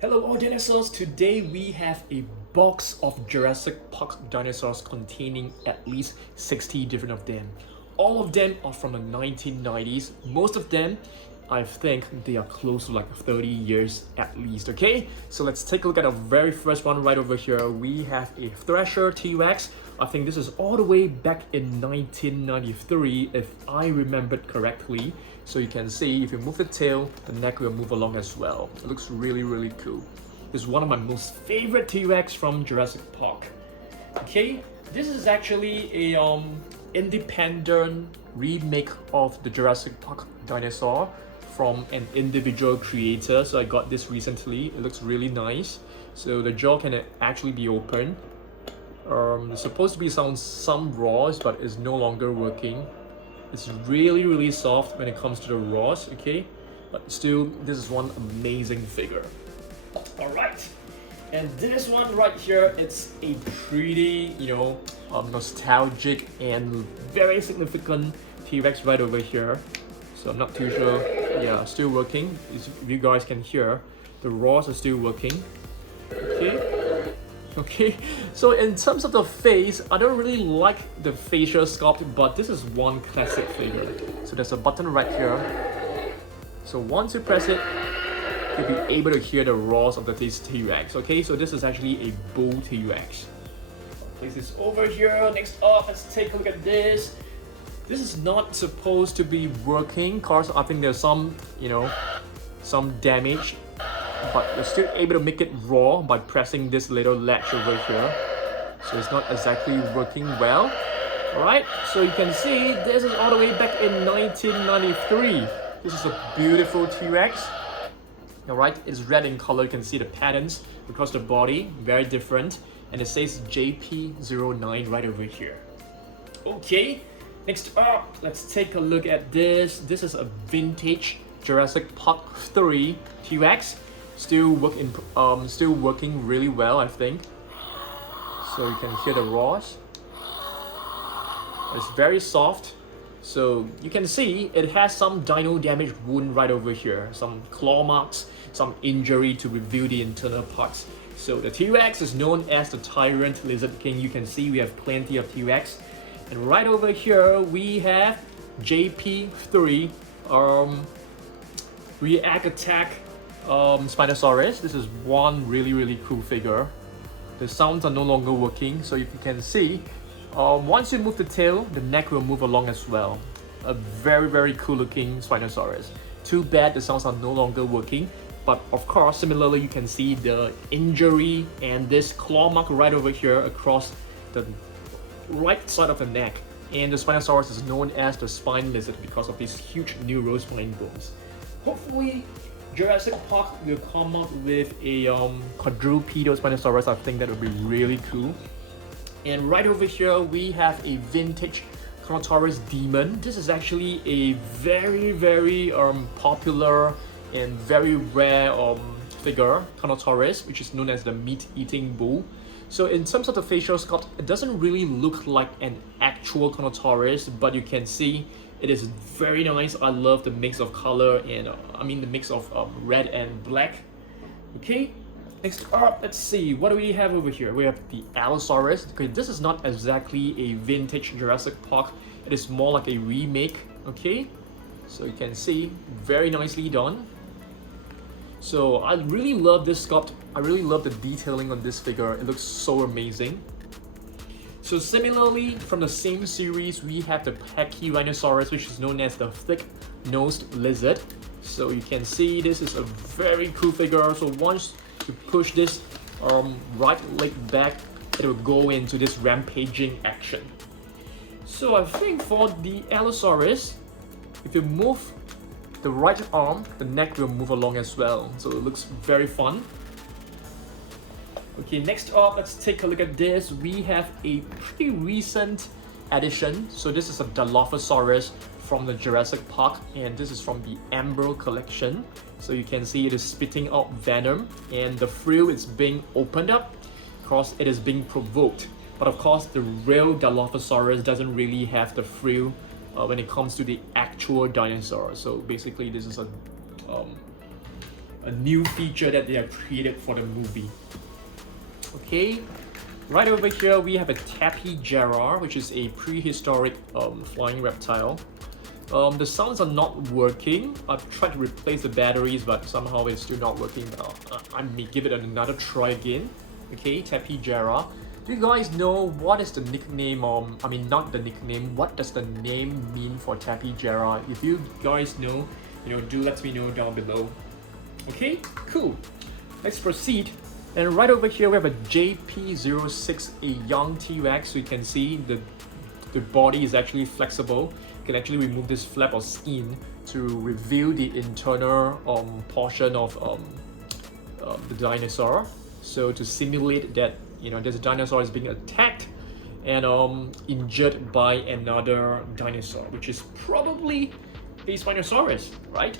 Hello all dinosaurs, today we have a box of Jurassic Park dinosaurs containing at least 60 different of them. All of them are from the 1990s. Most of them, I think they are close to like 30 years at least, okay? So let's take a look at the very first one right over here. We have a Thresher T-Rex. I think this is all the way back in 1993 if I remembered correctly. So you can see if you move the tail, the neck will move along as well. It looks really cool. This is one of my most favorite T-Rex from Jurassic Park. Okay, this is actually a independent remake of the Jurassic Park dinosaur from an individual creator. So I got this recently. It looks really nice. So the jaw can actually be open. There's supposed to be some roars, but it's no longer working. It's really soft when it comes to the roars, okay? But still, this is one amazing figure. Alright, and this one right here, it's a pretty, nostalgic and very significant T-Rex right over here. So I'm not too sure. Yeah, still working. As you guys can hear, the roars are still working. Okay, so in terms of the face, I don't really like the facial sculpt, but this is one classic figure. So there's a button right here. So once you press it, you'll be able to hear the roars of this T-Rex. Okay, so this is actually a bull T-Rex. Place this over here. Next up, let's take a look at this. This is not supposed to be working, cause I think there's some damage. But you're still able to make it raw by pressing this little latch over here. So it's not exactly working well. Alright, so you can see this is all the way back in 1993. This is a beautiful T-Rex. Alright, it's red in color. You can see the patterns across the body, very different. And it says Jp3 right over here. Okay, next up, let's take a look at this. This is a vintage Jurassic Park 3 T-Rex. Still working really well, I think. So you can hear the roars. It's very soft. So you can see it has some dino damage wound right over here. Some claw marks, some injury to reveal the internal parts. So the T-Rex is known as the Tyrant Lizard King. You can see we have plenty of T-Rex. And right over here we have Jp3 React Attack Spinosaurus. This is one really cool figure. The sounds are no longer working, so if you can see, once you move the tail, the neck will move along as well. A very cool looking Spinosaurus. Too bad the sounds are no longer working, but of course similarly you can see the injury and this claw mark right over here across the right side of the neck. And the Spinosaurus is known as the spine lizard because of these huge neurospine bones. Hopefully Jurassic Park will come up with a quadrupedal Spinosaurus. I think that would be really cool. And right over here we have a vintage Chronotourist Demon. This is actually a very popular and very rare figure, Chronotourist, which is known as the meat-eating bull. So in terms of the facial sculpt, it doesn't really look like an actual Chronotourist, but you can see it is very nice. I love the mix of color and the mix of red and black. Okay, next up, let's see, what do we have over here? We have the Allosaurus. Okay, this is not exactly a vintage Jurassic Park. It is more like a remake. Okay, so you can see, very nicely done. So I really love this sculpt. I really love the detailing on this figure. It looks so amazing. So similarly, from the same series, we have the Pachycephalosaurus, which is known as the thick-nosed lizard. So you can see this is a very cool figure. So once you push this right leg back, it will go into this rampaging action. So I think for the Allosaurus, if you move the right arm, the neck will move along as well. So it looks very fun. Okay, next up, let's take a look at this. We have a pretty recent addition. So this is a Dilophosaurus from the Jurassic Park, and this is from the Amber collection. So you can see it is spitting out venom, and the frill is being opened up because it is being provoked. But of course, the real Dilophosaurus doesn't really have the frill when it comes to the actual dinosaur. So basically, this is a a new feature that they have created for the movie. Okay, right over here we have a Tapejara, which is a prehistoric flying reptile. The sounds are not working. I've tried to replace the batteries, but somehow it's still not working. I may give it another try again. Okay, Tapejara. Do you guys know what is the nickname? I mean, not the nickname. What does the name mean for Tapejara? If you guys know, do let me know down below. Okay, cool. Let's proceed. And right over here we have a Jp3 a young T-Rex. So you can see the body is actually flexible. You can actually remove this flap of skin to reveal the internal portion of the dinosaur. So to simulate that this dinosaur is being attacked and injured by another dinosaur, which is probably a Spinosaurus, right?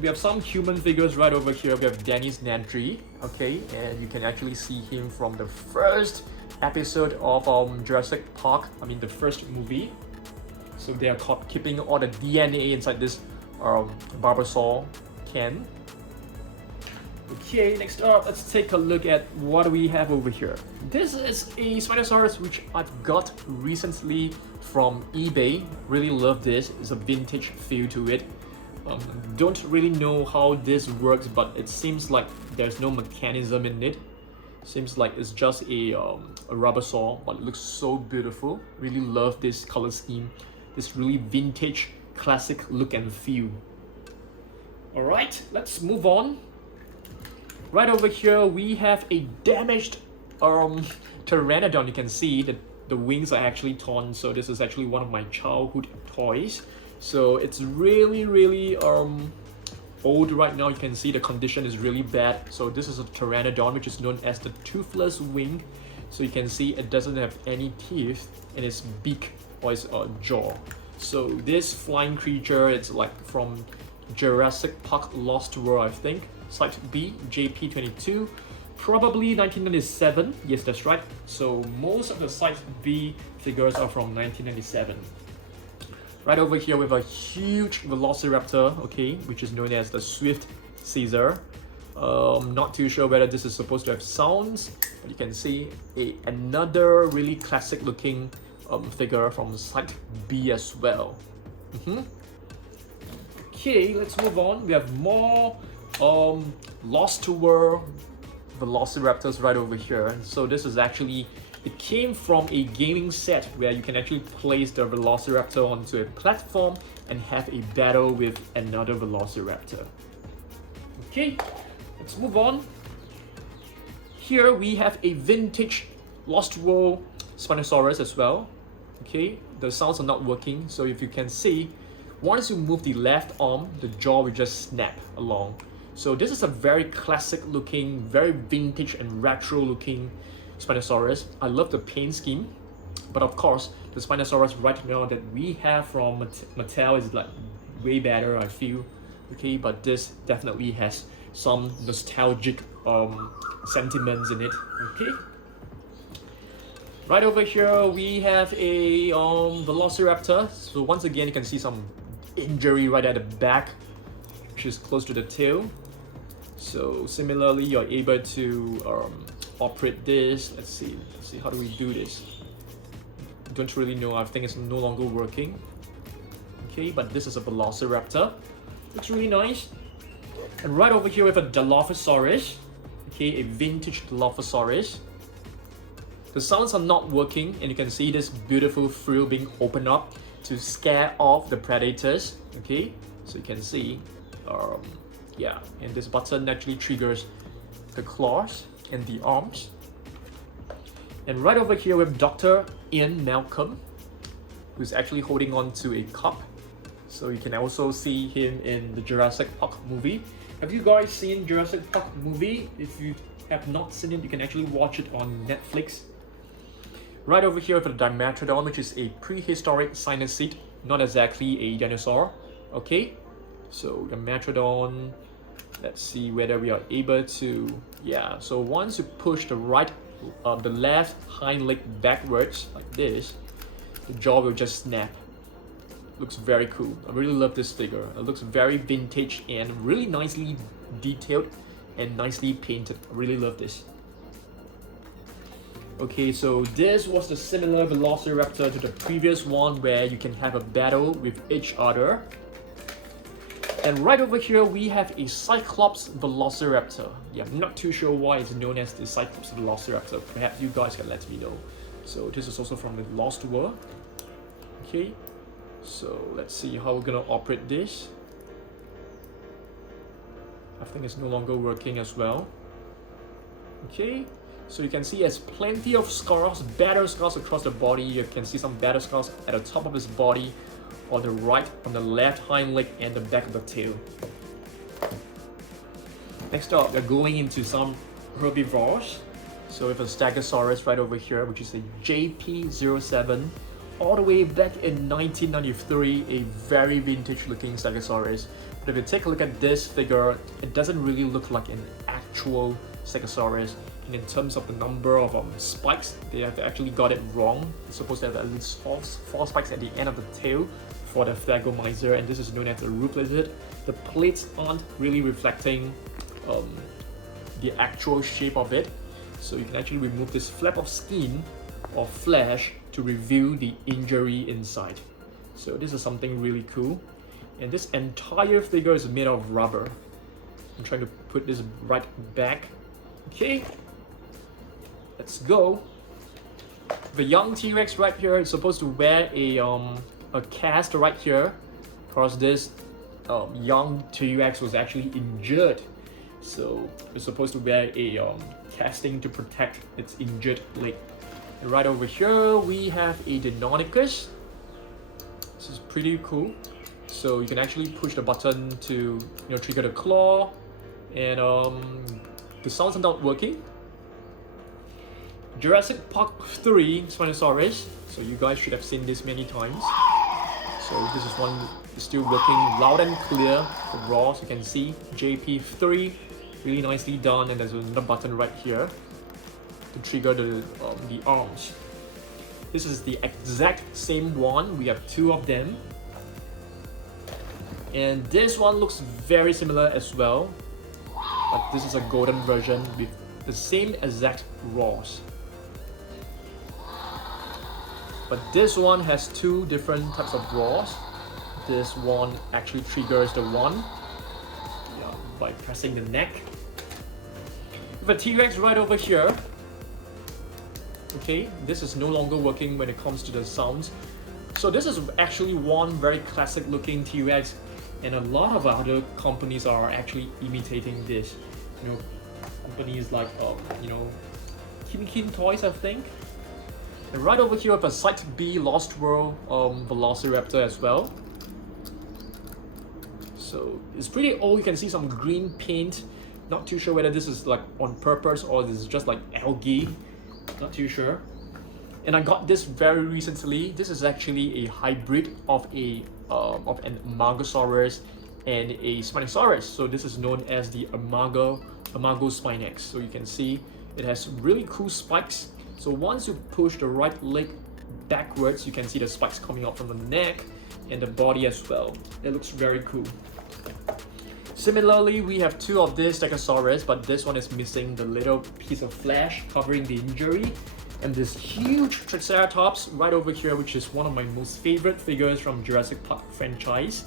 We have some human figures right over here. We have Dennis Nedry, okay, and you can actually see him from the first episode of Jurassic Park. I mean, the first movie. So they are keeping all the DNA inside this Barbosaur can. Okay, next up, let's take a look at what we have over here. This is a Spinosaurus which I've got recently from eBay. Really love this. It's a vintage feel to it. Don't really know how this works, but it seems like there's no mechanism in it. Seems like it's just a rubber saw, but it looks so beautiful. Really love this color scheme. This really vintage, classic look and feel. Alright, let's move on. Right over here we have a damaged Pteranodon. You can see that the wings are actually torn, so this is actually one of my childhood toys. So it's really old right now. You can see the condition is really bad. So this is a Pteranodon, which is known as the toothless wing. So you can see it doesn't have any teeth in its beak or its jaw. So this flying creature, it's like from Jurassic Park Lost World, I think. Site B, JP22, probably 1997. Yes, that's right. So most of the Site B figures are from 1997. Right over here we have a huge Velociraptor, okay, which is known as the Swift Caesar. Not too sure whether this is supposed to have sounds, but you can see another really classic looking figure from Site B as well. Okay, let's move on. We have more Lost World Velociraptors right over here. So this is actually, it came from a gaming set where you can actually place the Velociraptor onto a platform and have a battle with another Velociraptor. Okay, let's move on. Here we have a vintage Lost World Spinosaurus as well. Okay, the sounds are not working, so if you can see, once you move the left arm, the jaw will just snap along. So this is a very classic looking, very vintage and retro looking Spinosaurus. I love the paint scheme, but of course the Spinosaurus right now that we have from Mattel is like way better, I feel. Okay, but this definitely has some nostalgic sentiments in it. Okay, right over here we have a Velociraptor. So once again you can see some injury right at the back, which is close to the tail. So similarly you're able to operate this. Let's see how do we do this. Don't really know. I think it's no longer working. Okay, but this is a Velociraptor. Looks really nice. And right over here we have a Dilophosaurus. Okay, a vintage Dilophosaurus. The sounds are not working, and you can see this beautiful frill being opened up to scare off the predators. Okay, so you can see yeah, and this button actually triggers the claws and the arms. And right over here we have Dr. Ian Malcolm, who's actually holding on to a cup. So you can also see him in the Jurassic Park movie. Have you guys seen Jurassic Park movie? If you have not seen it, you can actually watch it on Netflix. Right over here for the Dimetrodon, which is a prehistoric cynocid, not exactly a dinosaur. Okay, so Dimetrodon. Let's see whether we are able to, yeah, so once you push the left hind leg backwards like this, the jaw will just snap. looks very cool. I really love this figure. It looks very vintage and really nicely detailed and nicely painted. I really love this. Okay, so this was the similar Velociraptor to the previous one where you can have a battle with each other. And right over here we have a Cyclops Velociraptor. Yeah, I'm not too sure why it's known as the Cyclops Velociraptor. Perhaps you guys can let me know. So this is also from the Lost World. Okay, so let's see how we're gonna operate this. I think it's no longer working as well. Okay, so you can see there's plenty of scars, battle scars across the body. You can see some battle scars at the top of his body, on the right, on the left hind leg, and the back of the tail. Next up, we're going into some herbivores. So we have a Stegosaurus right over here, which is a Jp3 all the way back in 1993, a very vintage looking Stegosaurus. But if you take a look at this figure, it doesn't really look like an actual Stegosaurus. And in terms of the number of spikes, they have actually got it wrong. It's supposed to have at least four spikes at the end of the tail for the Thagomizer, and this is known as the roof lizard. The plates aren't really reflecting the actual shape of it. So you can actually remove this flap of skin or flesh to reveal the injury inside. So this is something really cool. And this entire figure is made of rubber. I'm trying to put this right back. Okay, let's go. The young T-Rex right here is supposed to wear a cast right here, because this young T-Rex was actually injured. So it's supposed to wear a casting to protect its injured leg. And right over here we have a Deinonychus. This is pretty cool. So you can actually push the button to trigger the claw, and the sounds are not working. Jurassic Park 3 Spinosaurus. So you guys should have seen this many times. So this is one still working loud and clear. The raws you can see Jp3, really nicely done, and there's another button right here to trigger the arms. This is the exact same one. We have two of them. And this one looks very similar as well, but this is a golden version with the same exact raws. But this one has two different types of raws. This one actually triggers the one by pressing the neck. We have a T-Rex right over here. Okay, this is no longer working when it comes to the sounds. So this is actually one very classic looking T-Rex, and a lot of other companies are actually imitating this. Companies like Kim Toys, I think. And right over here we have a Site B Lost World Velociraptor as well. So it's pretty old. You can see some green paint. Not too sure whether this is like on purpose or this is just like algae. Not too sure. And I got this very recently. This is actually a hybrid of an Amargasaurus and a Spinosaurus. So this is known as the Amargospinax. So you can see it has really cool spikes. So once you push the right leg backwards, you can see the spikes coming out from the neck and the body as well. It looks very cool. Similarly, we have two of this Stegosaurus, but this one is missing the little piece of flesh covering the injury. And this huge Triceratops right over here, which is one of my most favorite figures from Jurassic Park franchise,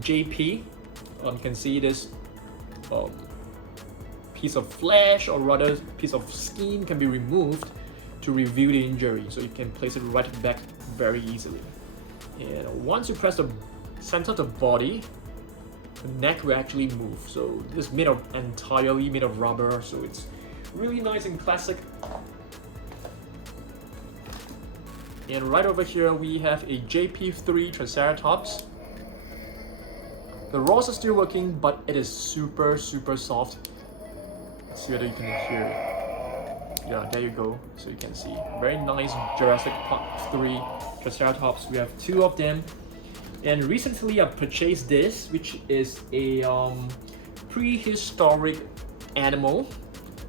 JP. You can see this piece of flesh, or rather piece of skin, can be removed to reveal the injury. So you can place it right back very easily. And once you press the center of the body, the neck will actually move. So this is entirely made of rubber, so it's really nice and classic. And right over here we have a Jp3 Triceratops. The raws are still working, but it is super soft. Let's see whether you can hear it. Yeah, there you go. So you can see very nice Jurassic Park 3 Triceratops. We have two of them. And recently I purchased this, which is a prehistoric animal.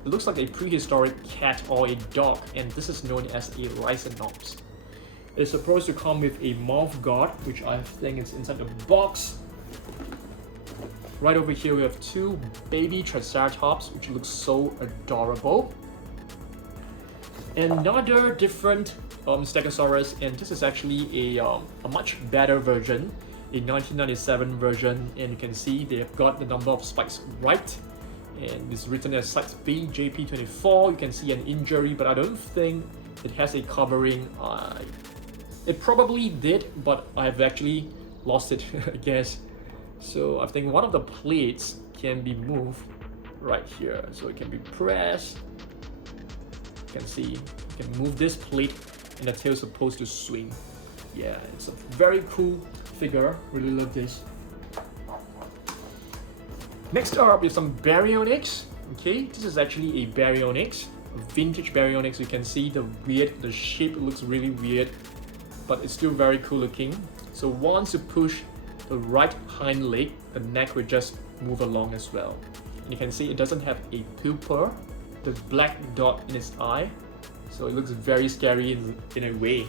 It looks like a prehistoric cat or a dog, and this is known as a Rhinoceros. It's supposed to come with a mouth guard, which I think is inside the box. Right over here we have two baby Triceratops, which looks so adorable. Another different Stegosaurus, and this is actually a much better version, a 1997 version, and you can see they've got the number of spikes right, and it's written as Site B Jp3. You can see an injury, but I don't think it has a covering. It probably did, but I've actually lost it, I guess. So I think one of the plates can be moved right here, so it can be pressed. You can see, you can move this plate and the tail is supposed to swing. Yeah, it's a very cool figure, really love this. Next up is some Baryonyx. Okay, this is actually a Baryonyx, a vintage Baryonyx. You can see the shape looks really weird, but it's still very cool looking. So once you push the right hind leg, the neck will just move along as well. And you can see it doesn't have a pupil. There's black dot in its eye, so it looks very scary in a way.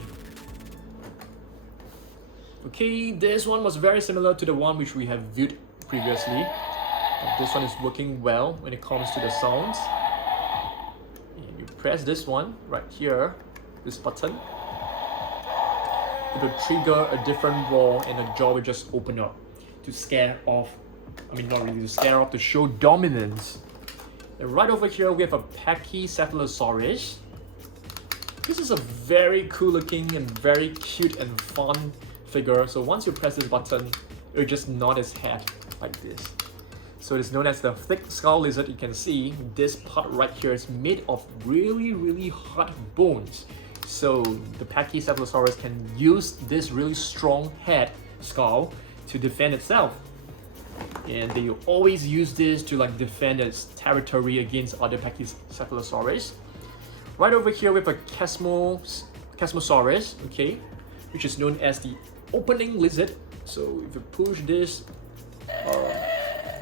Okay, this one was very similar to the one which we have viewed previously. But this one is working well when it comes to the sounds. And you press this one right here, this button. It will trigger a different roar and the jaw will just open up to scare off, I mean not really to scare off, to show dominance. And right over here we have a Pachycephalosaurus. This is a very cool looking and very cute and fun figure. So once you press this button, it will just nod its head like this. So it's known as the thick skull lizard. You can see this part right here is made of really hard bones. So the Pachycephalosaurus can use this really strong head skull to defend itself. And they always use this to like defend its territory against other Pachycephalosaurus. Right over here we have a Chasmosaurus, okay, which is known as the opening lizard. So if you push this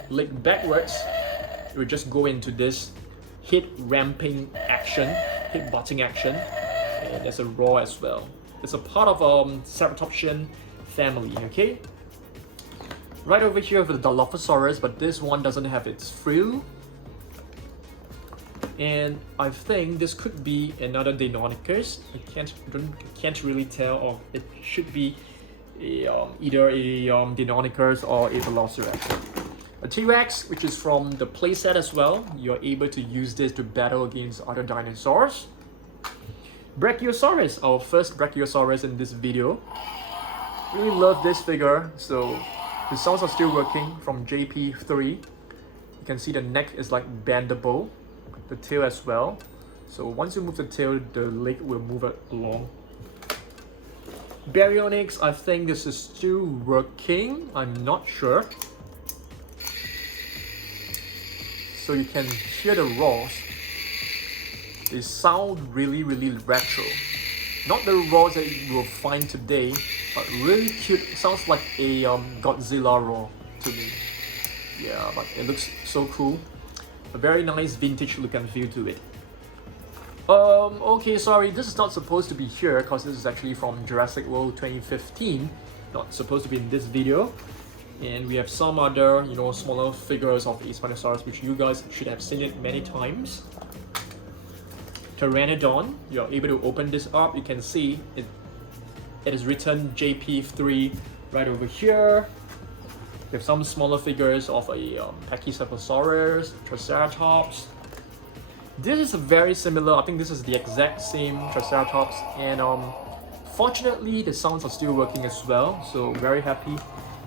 leg backwards, it will just go into this hip ramping action, hip butting action, and there's a roar as well. It's a part of Ceratopsian family, okay. Right over here for the Dilophosaurus, but this one doesn't have its frill. And I think this could be another Deinonychus. I can't really tell, or it should be either a Deinonychus or a Velociraptor. A T-Rex, which is from the playset as well. You're able to use this to battle against other dinosaurs. Brachiosaurus, our first Brachiosaurus in this video. Really love this figure. So the sounds are still working from Jp3. You can see the neck is like bendable, the tail as well. So once you move the tail, the leg will move it along. Baryonyx, I think this is still working. I'm not sure. So you can hear the roars. They sound really retro. Not the roars that you will find today, but really cute. It sounds like a Godzilla roar to me. Yeah, but it looks so cool. A very nice vintage look and feel to it. Okay, sorry, this is not supposed to be here because this is actually from Jurassic World 2015. Not supposed to be in this video. And we have some other, smaller figures of Spinosaurus, which you guys should have seen it many times. Pteranodon, you're able to open this up. You can see it is written Jp3 right over here. We have some smaller figures of a Pachycephalosaurus, Triceratops. This is very similar. I think this is the exact same Triceratops, and fortunately the sounds are still working as well. So very happy.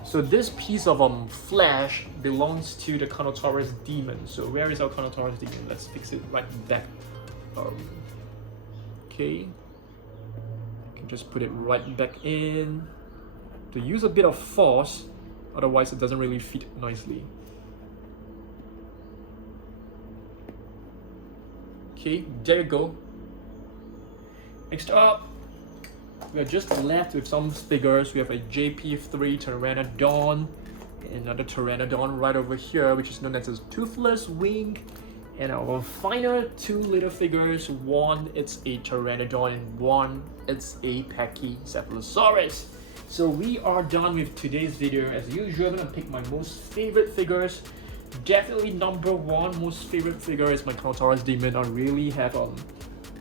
So this piece of flesh belongs to the Chronotourist Demon. So where is our Chronotourist Demon? Let's fix it right back. Okay, I can just put it right back in to use a bit of force, otherwise it doesn't really fit nicely. Okay, there you go. Next up, we are just left with some figures. We have a Jp3 Pteranodon, another Pteranodon right over here, which is known as a toothless wing. And our final two little figures, one it's a Pteranodon and one it's a Pachycephalosaurus. So we are done with today's video. As usual, I'm gonna pick my most favorite figures. Definitely number one most favorite figure is my Chronotourist Demon. I really have a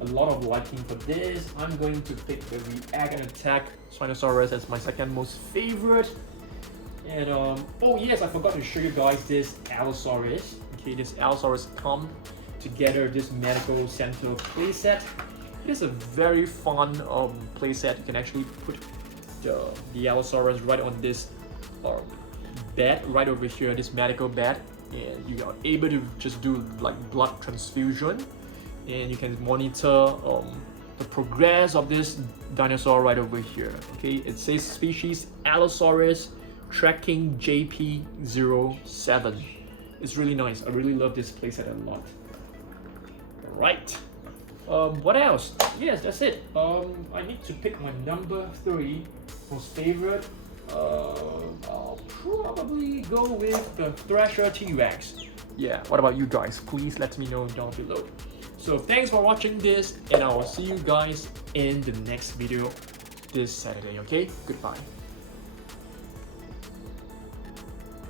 lot of liking for this. I'm going to pick the React and Attack Spinosaurus as my second most favorite. And oh yes, I forgot to show you guys this Allosaurus. Okay, this Allosaurus come together this medical center playset. It is a very fun playset. You can actually put the Allosaurus right on this bed right over here, this medical bed, and you are able to just do like blood transfusion, and you can monitor the progress of this dinosaur right over here. Okay, it says species Allosaurus, tracking Jp3 It's really nice. I really love this playset a lot. Right. What else? Yes, that's it. I need to pick my number 3 most favorite. I'll probably go with the Thresher T-Rex. Yeah, what about you guys? Please let me know down below. So thanks for watching this, and I will see you guys in the next video this Saturday, okay? Goodbye.